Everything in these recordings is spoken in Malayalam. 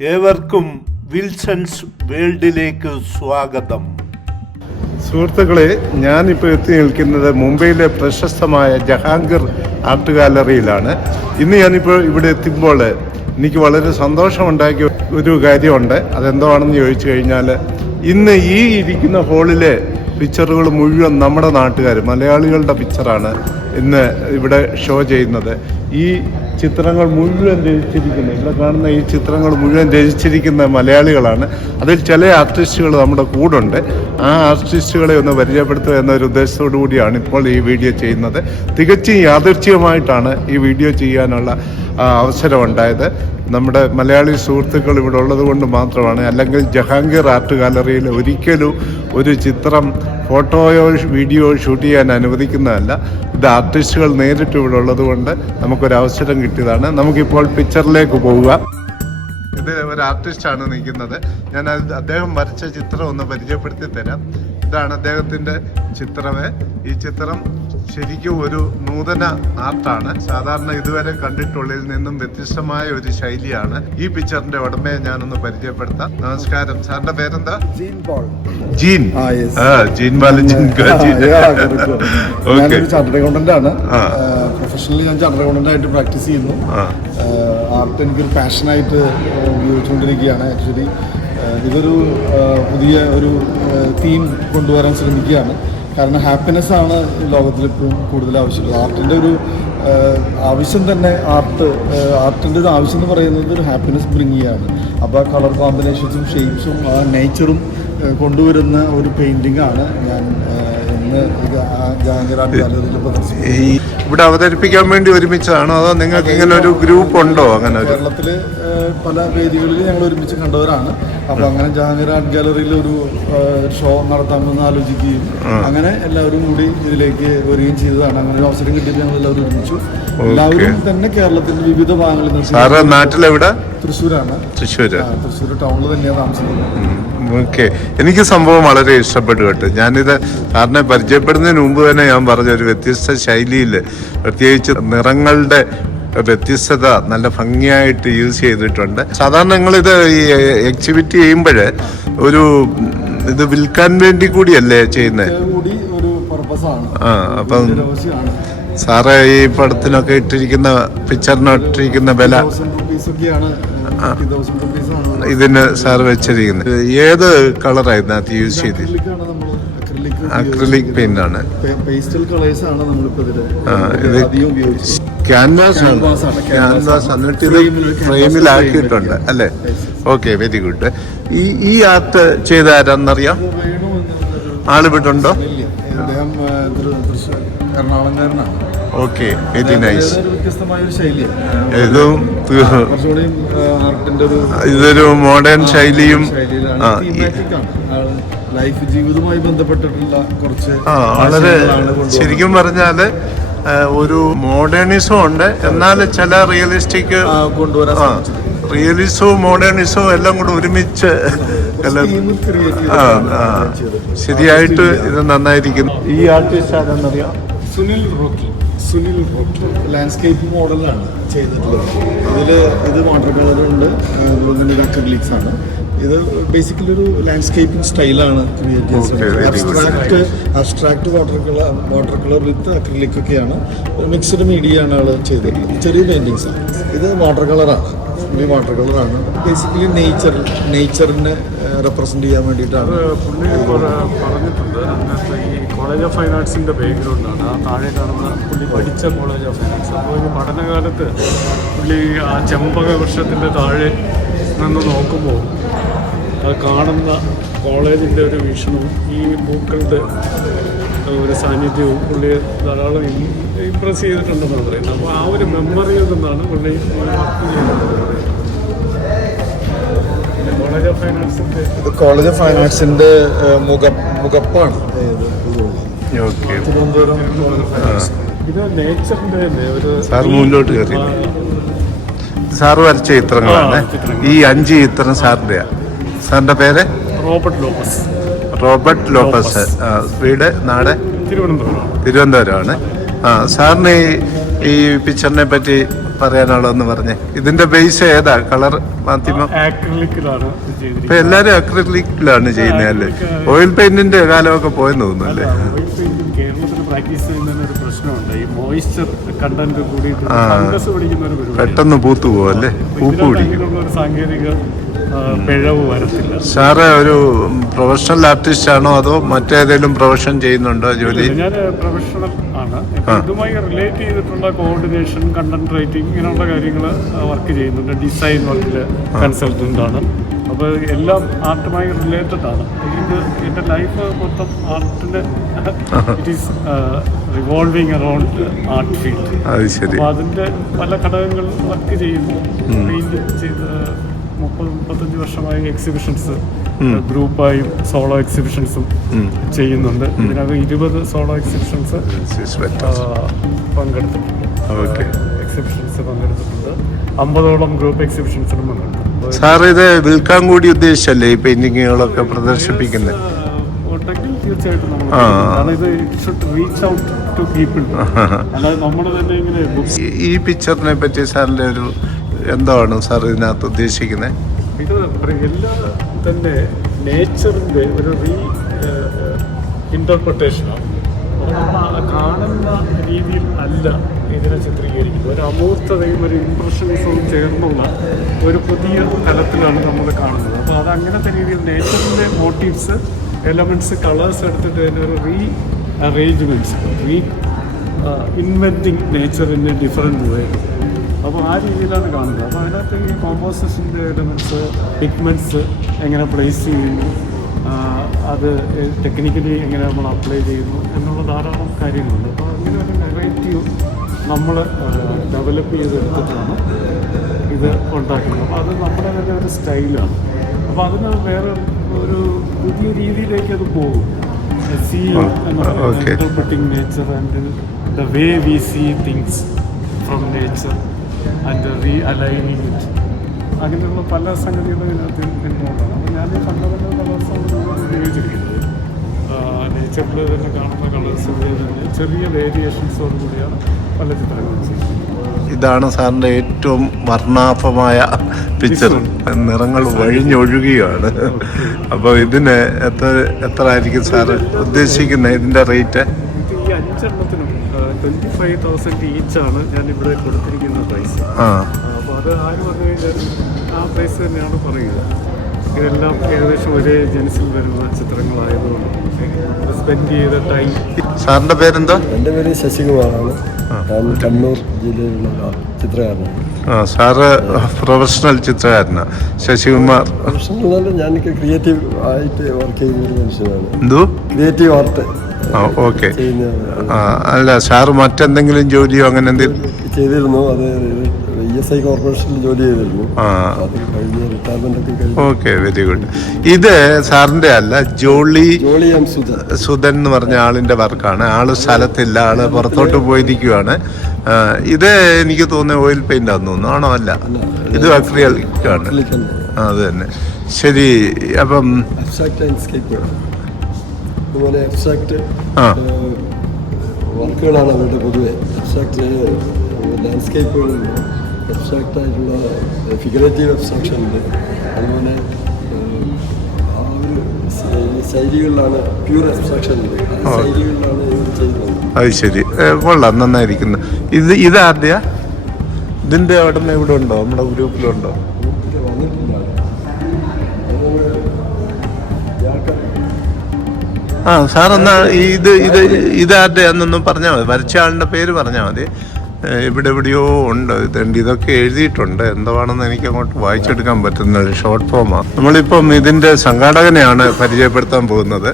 ഏവർക്കും വിൽസൺസ് വേൾഡിലേക്ക് സ്വാഗതം. സുഹൃത്തുക്കളെ ഞാനിപ്പോൾ എത്തി നിൽക്കുന്നത് മുംബൈയിലെ പ്രശസ്തമായ ജഹാംഗീർ ആർട്ട് ഗാലറിയിലാണ്. ഇന്ന് ഞാനിപ്പോൾ ഇവിടെ എത്തുമ്പോൾ എനിക്ക് വളരെ സന്തോഷമുണ്ടാക്കിയ ഒരു കാര്യമുണ്ട്. അതെന്താണെന്ന് ചോദിച്ചു കഴിഞ്ഞാൽ ഇന്ന് ഈ ഇരിക്കുന്ന ഹോളിലെ പിക്ചറുകൾ മുഴുവൻ നമ്മുടെ നാട്ടുകാർ മലയാളികളുടെ പിക്ചറാണ് ഇന്ന് ഇവിടെ ഷോ ചെയ്യുന്നത്. ഈ ചിത്രങ്ങൾ മുഴുവൻ രചിച്ചിരിക്കുന്നത് ഇവിടെ കാണുന്ന ഈ ചിത്രങ്ങൾ മുഴുവൻ രചിച്ചിരിക്കുന്ന മലയാളികളാണ്. അതിൽ ചില ആർട്ടിസ്റ്റുകൾ നമ്മുടെ കൂടുണ്ട് ആ ആർട്ടിസ്റ്റുകളെ ഒന്ന് പരിചയപ്പെടുത്തുക എന്നൊരു ഉദ്ദേശത്തോടു കൂടിയാണ് ഇപ്പോൾ ഈ വീഡിയോ ചെയ്യുന്നത്. തികച്ചും യാദൃച്ഛികമായിട്ടാണ് ഈ വീഡിയോ ചെയ്യാനുള്ള അവസരമുണ്ടായത്. നമ്മുടെ മലയാളി സുഹൃത്തുക്കൾ ഇവിടെ ഉള്ളത് കൊണ്ട് മാത്രമാണ്. അല്ലെങ്കിൽ ജഹാംഗീർ ആർട്ട് ഗാലറിയിൽ ഒരിക്കലും ഒരു ചിത്രം ഫോട്ടോയോ വീഡിയോ ഷൂട്ട് ചെയ്യാൻ അനുവദിക്കുന്നതല്ല. ഇത് ആർട്ടിസ്റ്റുകൾ നേരിട്ട് ഇവിടെ ഉള്ളത് കൊണ്ട് നമുക്കൊരു അവസരം കിട്ടിയതാണ്. നമുക്കിപ്പോൾ പിക്ചറിലേക്ക് പോവുക. ഇത് ഒരു ആർട്ടിസ്റ്റാണ് നിൽക്കുന്നത്. ഞാൻ അദ്ദേഹം വരച്ച ചിത്രം ഒന്ന് പരിചയപ്പെടുത്തി തരാം. ഇതാണ് അദ്ദേഹത്തിന്റെ ചിത്രമേ. ഈ ചിത്രം ശരിക്കും ഒരു നൂതന ആർട്ടാണ്. സാധാരണ ഇതുവരെ കണ്ടിട്ടുള്ളിൽ നിന്നും വ്യത്യസ്തമായ ഒരു ശൈലിയാണ് ഈ പിക്ചറിന്റെ ഉടമയെ ഞാനൊന്ന് പരിചയപ്പെടുത്താം. നമസ്കാരം. സാറിന്റെ പേരെന്താ? ജീൻ പോൾ. ജീൻ. ജീൻ ബാലജീൻ ഓക്കെ ഞാനൊരു ചാർട്ടേഡ് അക്കൗണ്ടന്റ് ആണ്. ആ. പ്രൊഫഷണലി ഞാൻ ചാർട്ടേഡ് അക്കൗണ്ടന്റ് ആയിട്ട് പ്രാക്ടീസ് ചെയ്യുന്നു. ആർട്ട് എനിക്കൊരു പാഷനായിട്ട് ഉപയോഗിച്ചുകൊണ്ടിരിക്കുകയാണ്. ആക്ച്വലി ഇതൊരു പുതിയ ഒരു തീം കൊണ്ടുവരാൻ ശ്രമിക്കുകയാണ്. കാരണം ഹാപ്പിനെസ് ആണ് ലോകത്തിൽ ഇപ്പം കൂടുതൽ ആവശ്യമുള്ളത്. ആർട്ടിന്റെ ഒരു ആവശ്യം തന്നെ ആർട്ട് ആർട്ടിന്റെ ഒരു ആവശ്യം എന്ന് പറയുന്നത് ഒരു ഹാപ്പിനെസ് ബ്രിങ് ചെയ്യാണ് അപ്പോൾ ആ കളർ കോമ്പിനേഷൻസും ഷെയ്പ്സും ആ നേച്ചറും കൊണ്ടുവരുന്ന ഒരു പെയിന്റിംഗ് ആണ് ഞാൻ ഇന്ന് ആർട്ട് ഗാലറിയിൽ പ്രദർശിപ്പിക്കുന്നത്. ഇവിടെ അവതരിപ്പിക്കാൻ വേണ്ടി ഒരുമിച്ചാണോ? അതോ നിങ്ങൾക്ക് ഇങ്ങനെ ഒരു ഗ്രൂപ്പ് ഉണ്ടോ അങ്ങനെ ഒരു കേരളത്തിൽ പല വേദികളിൽ ഞങ്ങൾ ഒരുമിച്ച് കണ്ടവരാണ്. അപ്പൊ അങ്ങനെ ജഹാംഗീർ ആർട്ട് ഗാലറിയിൽ ഒരു ഷോ നടത്താമെന്ന് ആലോചിക്കുകയും അങ്ങനെ എല്ലാവരും കൂടി ഇതിലേക്ക് വരികയും ചെയ്തതാണ്. അങ്ങനെ ഒരു അവസരം കിട്ടിയിട്ട് ഞങ്ങൾ എല്ലാവരും ഒരുമിച്ചു. എല്ലാവരും തന്നെ കേരളത്തിന്റെ വിവിധ ഭാഗങ്ങളിൽ നിന്ന് നാട്ടിലെവിടെ? തൃശ്ശൂരാണ്. തൃശ്ശൂര്. ആ, തൃശ്ശൂർ ടൗണിൽ തന്നെയാണ് താമസിക്കുന്നത്. ഓക്കെ എനിക്ക് സംഭവം വളരെ ഇഷ്ടപ്പെട്ടു കേട്ടോ. ഞാനിത് സാറിനെ പരിചയപ്പെടുന്നതിന് മുമ്പ് തന്നെ ഞാൻ പറഞ്ഞ ഒരു വ്യത്യസ്ത ശൈലിയിൽ പ്രത്യേകിച്ച് നിറങ്ങളുടെ വ്യത്യസ്തത നല്ല ഭംഗിയായിട്ട് യൂസ് ചെയ്തിട്ടുണ്ട്. സാധാരണ നിങ്ങളിത് ഈ എക്സിബിറ്റ് ചെയ്യുമ്പോൾ ഒരു ഇത് വിൽക്കാൻ വേണ്ടി കൂടിയല്ലേ ചെയ്യുന്നത് ആ അപ്പം സാറ് ഈ പടത്തിനൊക്കെ ഇട്ടിരിക്കുന്ന പിക്ചറിനിട്ടിരിക്കുന്ന വില. ഇതിന് സാറ് വെച്ചിരിക്കുന്നത്. ഏത് കളറായിരുന്നു അത് യൂസ് ചെയ്ത് അക്രലിക് പെയിന്റ് ആണ് ഇത് ക്യാൻവാസ് ആണ്. ക്യാൻവാസ് എന്നിട്ട് ഇത് ഫ്രെയിമിലാക്കിയിട്ടുണ്ട് അല്ലേ? ഓക്കെ വെരി ഗുഡ് ഈ ഈ ആർട്ട് ചെയ്ത ആരാന്നറിയാം ഇത് അദ്ദേഹം തൃശ്ശൂർ എറണാകുളംകാരനാണ്. Okay very nice. വ്യത്യസ്തമായ ഒരു ശൈലിയാണ്. ഇതും ഇതൊരു മോഡേൺ ശൈലിയും ലൈഫ് ജീവിതവുമായി ബന്ധപ്പെട്ടിട്ടുള്ള കുറച്ച് വളരെ ശരിക്കും പറഞ്ഞാൽ ഒരു മോഡേണിസം ഉണ്ട്. എന്നാൽ ചില റിയലിസ്റ്റിക് കൊണ്ടുവരാൻ റിയലിസവും മോഡേണിസവും എല്ലാം കൂടെ ഒരുമിച്ച്. ശരിയായിട്ട് ഇത് നന്നായിരിക്കുന്നു. ഈ ആർട്ടിസ്റ്റ് ആരെന്നറിയാം? സുനിൽ റോക്കി. സുനിൽ റോക്കി. ലാൻഡ്സ്കേപ്പ് മോഡലാണ് ചെയ്തിട്ടുള്ളത്. ഇതിൽ ഇത് വാട്ടർ കളറുണ്ട് അതുപോലെ തന്നെ അക്രലിക്സ് ആണ്. ഇത് ബേസിക്കലി ഒരു ലാൻഡ്സ്കേപ്പിംഗ് സ്റ്റൈലാണ് abstract abstract water colour water colour with acrylic ഒക്കെയാണ്. മിക്സ്ഡ് മീഡിയ ആണ് ആൾ ചെയ്തിട്ടുള്ളത്. ചെറിയ പെയിന്റിങ്സ് ആണ്. ഇത് വാട്ടർ കളറാണ് ഫുള്ളി വാട്ടർ കളറാണ് ബേസിക്കലി നേച്ചർ നേച്ചറിനെ റെപ്രസെന്റ് ചെയ്യാൻ വേണ്ടിയിട്ടാണ്. പുള്ളി പറഞ്ഞിട്ടുണ്ട്. അതിനകത്ത് ഈ കോളേജ് ഓഫ് ഫൈൻ ആർട്സിന്റെ ബാക്ക്ഗ്രൗണ്ടാണ് ആ താഴെ കാണുന്ന പുള്ളി പഠിച്ച കോളേജ് ഓഫ് ഫൈൻ ആർട്സ് അപ്പോൾ ഈ പഠനകാലത്ത് പുള്ളി ആ ചെമ്പക വൃക്ഷത്തിന്റെ താഴെ നിന്ന് നോക്കുമ്പോൾ കാണുന്ന കോളേജിന്റെ ഒരു വീക്ഷണവും ഈ പൂക്കളുടെ ഒരു സാന്നിധ്യവും പുള്ളി ധാരാളം ഇമ്പ്രസ് ചെയ്തിട്ടുണ്ടെന്നാണ് പറയുന്നത്. അപ്പോൾ ആ ഒരു മെമ്മറിയിൽ നിന്നാണ് പുള്ളി വർക്ക് ചെയ്യുന്നത് കോളേജ് ഓഫ് ഫൈൻ ആർട്സിന്റെ മുഖപ്പാണ്. തിരുവനന്തപുരം ഇത് നേച്ചറിന്റെ ഒരു സാർ മുന്നോട്ട് കയറി. സാറ് വരച്ച ചിത്രങ്ങളാണ് ഈ അഞ്ച് ചിത്രം സാറിന്റെയാണ് സാറിന്റെ പേര്? Robert Lopez. റോബർട്ട് ലോപ്പസ് വീട് നാട്? തിരുവനന്തപുരം. തിരുവനന്തപുരമാണ്. ആ സാറിന് ഈ പിക്ചറിനെ പറ്റി പറയാനുള്ളതെന്ന് പറഞ്ഞേ. ഇതിന്റെ ബേസ് ഏതാ? കളർ മാധ്യമം? ഇപ്പൊ എല്ലാരും അക്രലിക്കിലാണ് ചെയ്യുന്നത് അല്ലേ? ഓയിൽ പെയിന്റിന്റെ കാലമൊക്കെ പോയെന്ന് തോന്നുന്നല്ലേ പ്രാക്ടീസ് ചെയ്യുന്നതിന് ഒരു പ്രശ്നമുണ്ട്. ഈ മോയ്സ്ചർ കണ്ടന്റ് പെട്ടെന്ന് പൂത്തു പോവല്ലേ പൂപ്പ് പിടിക്കും. ഒരു സാങ്കേതിക പിഴവ് വരത്തില്ല. സാറ് ഒരു പ്രൊഫഷണൽ ആർട്ടിസ്റ്റ് ആണോ അതോ മറ്റേതെങ്കിലും പ്രൊഫഷൻ ചെയ്യുന്നുണ്ടോ ജോലി? ഞാൻ പ്രൊഫഷണൽ ആണ്. ഇതുമായി റിലേറ്റ് ചെയ്തിട്ടുള്ള കോർഡിനേഷൻ കണ്ടന്റ് റൈറ്റിംഗ് ഇങ്ങനെയുള്ള കാര്യങ്ങൾ വർക്ക് ചെയ്യുന്നുണ്ട്. ഡിസൈൻ വർക്കിൽ കൺസൾട്ടന്റ് ആണ്. അപ്പോൾ എല്ലാം ആർട്ടുമായി റിലേറ്റഡ് ആണ്. ഇത് എന്റെ ലൈഫ് മൊത്തം ആർട്ടിന് it is revolving around art field അത് ശരി. അപ്പോൾ അതിന്റെ പല ഘടകങ്ങൾ വർക്ക് ചെയ്യുന്നു. പെയിന്റിങ് ചെയ്ത് മുപ്പത് മുപ്പത്തഞ്ച് വർഷമായി എക്സിബിഷൻസ് ഗ്രൂപ്പായും സോളോ എക്സിബിഷൻസും ചെയ്യുന്നുണ്ട്. ഇതിനകം ഇരുപത് സോളോ എക്സിബിഷൻസ് പങ്കെടുത്തിട്ടുണ്ട്. എക്സിബിഷൻസ് പങ്കെടുത്തിട്ടുണ്ട്. അമ്പതോളം ഗ്രൂപ്പ് എക്സിബിഷൻസിനും പങ്കെടുത്തിട്ടുണ്ട്. സാർ ഇത് വിൽക്കാൻ കൂടി ഉദ്ദേശിച്ചല്ലേ ഈ പെയിന്റിങ്ങുകളൊക്കെ പ്രദർശിപ്പിക്കുന്നത് ഈ പിക്ചറിനെ പറ്റി സാറിന്റെ ഒരു എന്താണ് സാർ ഇതിനകത്ത് ഉദ്ദേശിക്കുന്നത് ഇത് എല്ലാ തന്നെ നേച്ചറിന്റെ ഒരു റീ ഇന്റർപ്രിട്ടേഷനാണ് കാണുന്ന രീതിയിൽ അല്ല ഇതിനെ ചിത്രീകരിക്കുന്നത്. ഒരു അമൂർത്തതയും ഒരു ഇംപ്രഷനിസവും ചേർന്നുള്ള ഒരു പുതിയ തലത്തിലാണ് നമ്മൾ കാണുന്നത്. അപ്പോൾ അത് അങ്ങനത്തെ രീതിയിൽ നേച്ചറിന്റെ മോട്ടീവ്സ് എലമെന്റ്സ് കളേഴ്സ് എടുത്തിട്ട് അതിനൊരു re arrangements re inventing nature in a different way അപ്പോൾ ആ രീതിയിലാണ് കാണുന്നത്. അപ്പോൾ അതിനകത്ത് ഈ കോമ്പോസിഷന്റെ എലമെന്റ്സ് പിഗ്മെന്റ്സ് എങ്ങനെ പ്ലേസ് ചെയ്യുന്നു അത് ടെക്നിക്കലി എങ്ങനെ നമ്മൾ അപ്ലൈ ചെയ്യുന്നു എന്നുള്ള ധാരാളം കാര്യങ്ങളുണ്ട്. അപ്പോൾ അങ്ങനെ ഒരു നെറേറ്റീവ് നമ്മൾ ഡെവലപ്പ് ചെയ്തെടുത്തിട്ടാണ് ഇത് ഉണ്ടാക്കുന്നത്. അപ്പോൾ അത് നമ്മുടെ തന്നെ ഒരു സ്റ്റൈലാണ്. അപ്പോൾ അതിന് വേറെ ഒരു പുതിയ രീതിയിലേക്ക് അത് പോകും. See. Interpreting nature and the way we see things from nature and re aligning it അങ്ങനെയുള്ള പല സംഗതികളും ഇതിനകത്ത് ഇൻവോൾവാണ്. അപ്പോൾ ഞാൻ ഫണ്ടമെന്റൽ കളേഴ്സാണ് ഉപയോഗിച്ചിരിക്കുന്നത്. നേച്ചറിൽ തന്നെ കാണുന്ന കളേഴ്സിന്റെ തന്നെ. ചെറിയ വേരിയേഷൻസോട് കൂടിയാണ് പല ചിത്രങ്ങളും ഇതാണ് സാറിന്റെ ഏറ്റവും വർണാഭമായ പിക്ചർ നിറങ്ങൾ വഴിഞ്ഞൊഴുകുകയാണ്. അപ്പോൾ ഇതിന് എത്ര എത്ര ആയിരിക്കും സാറ് ഉദ്ദേശിക്കുന്നത് ഇതിന്റെ റേറ്റ് ഈ അഞ്ചെണ്ണത്തിനും ട്വന്റി ഫൈവ് തൗസൻഡ് ഈച്ചാണ് ഞാൻ ഇവിടെ കൊടുത്തിരിക്കുന്ന പ്രൈസ് അപ്പോൾ അത് ആര് പറഞ്ഞു കഴിഞ്ഞാൽ ആ പ്രൈസ് തന്നെയാണ് പറയുക. ഇതെല്ലാം ഏകദേശം ഒരേ ജനസിൽ വരുന്ന ചിത്രങ്ങളായതുകൊണ്ട് സ്പെൻഡ് ചെയ്ത ടൈം സാറിന്റെ പേരെന്താ? എന്റെ പേര് ശശികുമാറാണ്. ഞാൻ കണ്ണൂർ ജില്ലയിലുള്ള ചിത്രകാരനാണ്. സാറ് പ്രൊഫഷണൽ ചിത്രകാരനാ. ശശികുമാർ. പ്രൊഫഷണൽ ഞാനൊക്കെ ക്രിയേറ്റീവ് ആയിട്ട് വർക്ക് ചെയ്യുന്ന ഒരു മനുഷ്യനാണ്. എന്തോ? Creative art okay. അല്ല സാറ് മറ്റെന്തെങ്കിലും ജോലിയോ അങ്ങനെ എന്തെങ്കിലും? ചെയ്തിരുന്നു അത് ഇ എസ് ഐ കോർപ്പറേഷനിൽ ജോലി ചെയ്തിരുന്നു. ആ. അത് കഴിഞ്ഞ് റിട്ടയർമെന്റ് ഒക്കെ കഴിഞ്ഞു. Okay very good. ഇത് സാറിന്റെ അല്ല ജോളി ജോളി എം സുധൻ. സുധൻ എന്ന് പറഞ്ഞ ആളിന്റെ വർക്കാണ്. ആൾ സ്ഥലത്തില്ല ആൾ പുറത്തോട്ട് പോയിരിക്കുവാണ്. ഇത് എനിക്ക് തോന്നുന്നത് ഓയിൽ പെയിന്റ് ആണെന്ന് തോന്നുന്നു. ആണോ? അല്ല. ഇത് അക്രിയാണ് അത് തന്നെ. ശരി അപ്പം അതുപോലെ അബ്സ്ട്രാക്ട്. വർക്കുകളാണ് അവരുടെ പൊതുവെ. അബ്സ്ട്രാക്ട് ലാൻഡ്സ്കേപ്പുകളുണ്ട് അബ്സ്ട്രാക്റ്റ് ആയിട്ടുള്ള ഫിഗറേറ്റീവ് അബ്സ്ട്രാക്ഷൻ ഉണ്ട്. അതുപോലെ ആ ഒരു ശൈലികളിലാണ് പ്യൂർ അബ്സ്ട്രാക്ഷൻ ഉണ്ട്. ആ ശൈലികളിലാണ് ചെയ്യുന്നത് അത് ശരി. കൊള്ളാം. നന്നായിരിക്കുന്നു. ഇത് ഇതാദ്യ ഇതിന്റെ അവിടെ നിന്ന് ഇവിടെ ഉണ്ടോ? നമ്മുടെ ഗ്രൂപ്പിലുണ്ടോ? ആ സാർ എന്നാ ഇത് ഇത് ഇതാരുടെ എന്നൊന്നും പറഞ്ഞാൽ മതി. വരച്ച ആളിന്റെ പേര് പറഞ്ഞാൽ മതി. ഇവിടെ എവിടെയോ ഉണ്ട്. ഇതുണ്ട്. ഇതൊക്കെ എഴുതിയിട്ടുണ്ട്. എന്താണെന്ന് എനിക്ക് അങ്ങോട്ട് വായിച്ചെടുക്കാൻ പറ്റുന്ന ഒരു ഷോർട്ട് ഫോമാണ് നമ്മളിപ്പം ഇതിന്റെ സംഘാടകനെയാണ് പരിചയപ്പെടുത്താൻ പോകുന്നത്.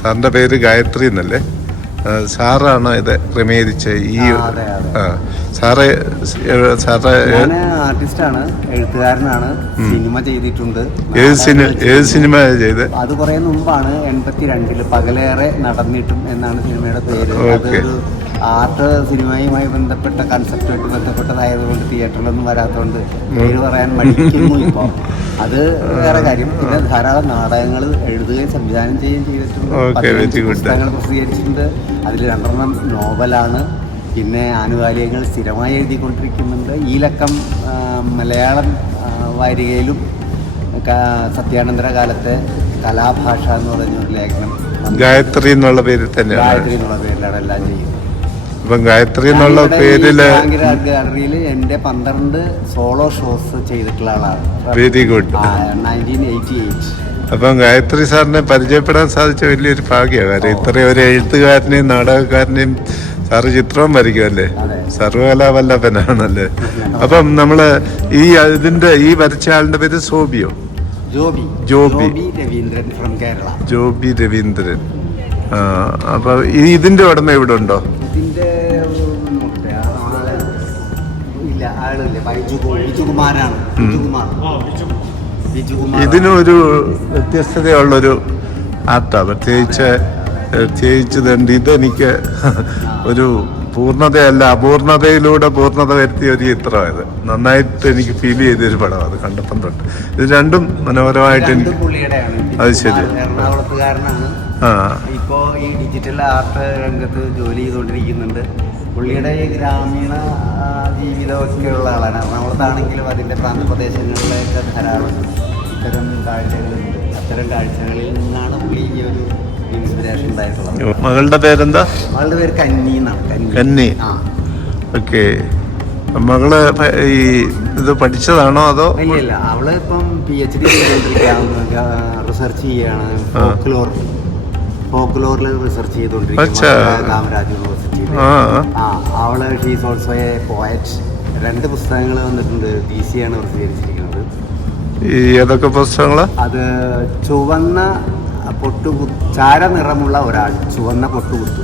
സാറിന്റെ പേര് ഗായത്രി എന്നല്ലേ? സാറാണ് ഇത് ക്രമീകരിച്ച ഈ സാറ് സാറ് ആർട്ടിസ്റ്റാണ് എഴുത്തുകാരനാണ് സിനിമ ചെയ്തിട്ടുണ്ട്. ഏത് സിനിമ ഏത് സിനിമ ചെയ്ത്? അത് കുറെ മുമ്പാണ് എൺപത്തി രണ്ടിൽ പകലേറെ നടന്നിട്ടും എന്നാണ് സിനിമയുടെ പേര്. അതൊരു ആർട്ട് സിനിമയുമായി ബന്ധപ്പെട്ട കൺസെപ്റ്റുമായിട്ട് ബന്ധപ്പെട്ടതായതുകൊണ്ട് തിയേറ്ററിലൊന്നും വരാത്തതുകൊണ്ട് പേര് പറയാൻ മടിക്കുന്നു ഇപ്പോൾ അത് വേറെ കാര്യം. പിന്നെ ധാരാളം നാടകങ്ങൾ എഴുതുകയും സംവിധാനം ചെയ്യുകയും ചെയ്തിട്ടുണ്ട്. പുസ്തകങ്ങൾ പ്രസിദ്ധീകരിച്ചിട്ടുണ്ട്. അതിൽ രണ്ടെണ്ണം നോവലാണ്. പിന്നെ ആനുകാലികങ്ങൾ സ്ഥിരമായി എഴുതിക്കൊണ്ടിരിക്കുന്നുണ്ട്. ഈ ലക്കം മലയാളം വാരികയിലും സത്യാനന്തര കാലത്തെ കലാഭാഷ എന്ന് പറഞ്ഞ ഒരു ലേഖനം ഗായത്രി എന്നുള്ള പേരിൽ തന്നെ ഗായത്രി എന്നുള്ള പേരിലാണ് എല്ലാം ചെയ്യുന്നത്. അപ്പം ഗായത്രി എന്നുള്ള പേരിൽ എന്റെ ഗാലറിയിൽ പന്ത്രണ്ട് സോളോ ഷോസ് ചെയ്തിട്ടുള്ള ആളാണ് വെരി ഗുഡ് അപ്പം ഗായത്രി സാറിനെ പരിചയപ്പെടാൻ സാധിച്ച വലിയൊരു ഭാഗ്യമാണ് കാര്യം ഇത്രയും ഒരു എഴുത്തുകാരനെയും നാടകക്കാരനെയും സാറ് ചിത്രവും വരയ്ക്കുമല്ലേ. സർവകലാവല്ലഭനാണല്ലേ അപ്പം നമ്മൾ ഈ ഇതിന്റെ ഈ വരച്ച ആളിന്റെ പേര് സോബിയോ ജോബി ജോബി. രവീന്ദ്രൻ ഫ്രം കേരള ജോബി രവീന്ദ്രൻ ആ അപ്പൊ ഇതിന്റെ ഉടമ ഇവിടെ ഉണ്ടോ ഇതിന്റെ ബിജുകുമാരാണ് ബിജുകുമാർ ബിജുകുമാർ ഇതിനും ഒരു വ്യത്യസ്തതയുള്ളൊരു ആർട്ടാണ് പ്രത്യേകിച്ച് പ്രത്യേകിച്ച് ഇതുണ്ട് ഇതെനിക്ക് ഒരു പൂർണതയല്ല അപൂർണതയിലൂടെ പൂർണത വരുത്തിയ ഒരു ചിത്രമായത് നന്നായിട്ട് എനിക്ക് ഫീൽ ചെയ്തൊരു പടം അത് കണ്ടപ്പം തൊട്ട്. ഇത് രണ്ടും മനോഹരമായിട്ട് എനിക്ക് അത് ശരി. ആ. ഇപ്പോൾ ഈ ഡിജിറ്റൽ ആർട്ട് രംഗത്ത് ജോലി ചെയ്തുകൊണ്ടിരിക്കുന്നുണ്ട്. പുള്ളിയുടെ ഈ ഗ്രാമീണ ജീവിതമൊക്കെയുള്ള ആളാണ്. എറണാകുളത്താണെങ്കിലും അതിന്റെ പ്രാന്തപ്രദേശങ്ങളിലൊക്കെ ധാരാളം ഇത്തരം കാഴ്ചകളുണ്ട്. അത്തരം കാഴ്ചകളിൽ നിന്നാണ് പുള്ളി ഈ ഒരു ഇൻസ്പിറേഷൻ ഉണ്ടായിട്ടുള്ളത്. മകളുടെ പേരെന്താ? മകളുടെ പേര് കന്നി എന്നാണ്. കന്നി. ആ. ഓക്കെ. മകൾ ഈ ഇത് പഠിച്ചതാണോ അതോ? ഇല്ല ഇല്ല. അവൾ ഇപ്പം പി എച്ച് ഡി റിസർച്ച് ചെയ്യാണ് ഫോക്ലോർ ഫോക്ലോറിൽ റിസർച്ച് അച്ഛാ. ചെയ്തുകൊണ്ടിരിക്കുകയാണ് കാമരാജ് യൂണിവേഴ്സിറ്റിയിൽ അവൾ ഷീസ് ഓൾസോ എ പോയറ്റ് രണ്ട് പുസ്തകങ്ങൾ വന്നിട്ടുണ്ട്. ഡി സി ആണ് പ്രസിദ്ധീകരിച്ചിരിക്കുന്നത്. ഏതൊക്കെ പുസ്തകങ്ങളാ? അത് ചുവന്ന പൊട്ടുകു ചാര നിറമുള്ള ഒരാൾ ചുവന്ന പൊട്ടുകുത്തു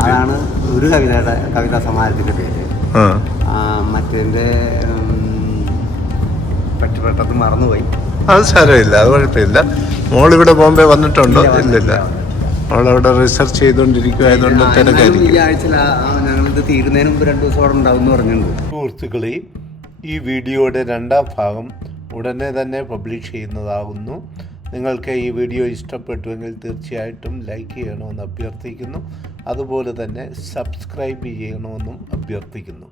അതാണ് ഒരു കവിതയുടെ കവിതാ സമാഹാരത്തിന്റെ പേര്. ആ, പെട്ടെന്ന് പെട്ടെന്ന് മറന്നുപോയി. അത് സാരമില്ല അത് കുഴപ്പമില്ല. മോളിവിടെ ബോംബെ വന്നിട്ടുണ്ടോ? ഇല്ലില്ല. അവളവിടെ റിസർച്ച് ചെയ്തുകൊണ്ടിരിക്കുവായതുകൊണ്ട് തിരക്കായിരിക്കും. ഞങ്ങളിത് തീരുന്നതിന് മുമ്പ് രണ്ട് ദിവസം അവിടെ ഉണ്ടാവും എന്ന് പറഞ്ഞിട്ടുണ്ട്. സുഹൃത്തുക്കളെ ഈ വീഡിയോയുടെ രണ്ടാം ഭാഗം ഉടനെ തന്നെ പബ്ലിഷ് ചെയ്യുന്നതാകുന്നു നിങ്ങൾക്ക് ഈ വീഡിയോ ഇഷ്ടപ്പെട്ടുവെങ്കിൽ തീർച്ചയായിട്ടും ലൈക്ക് ചെയ്യണമെന്ന് അഭ്യർത്ഥിക്കുന്നു. അതുപോലെ തന്നെ സബ്സ്ക്രൈബ് ചെയ്യണമെന്നും അഭ്യർത്ഥിക്കുന്നു.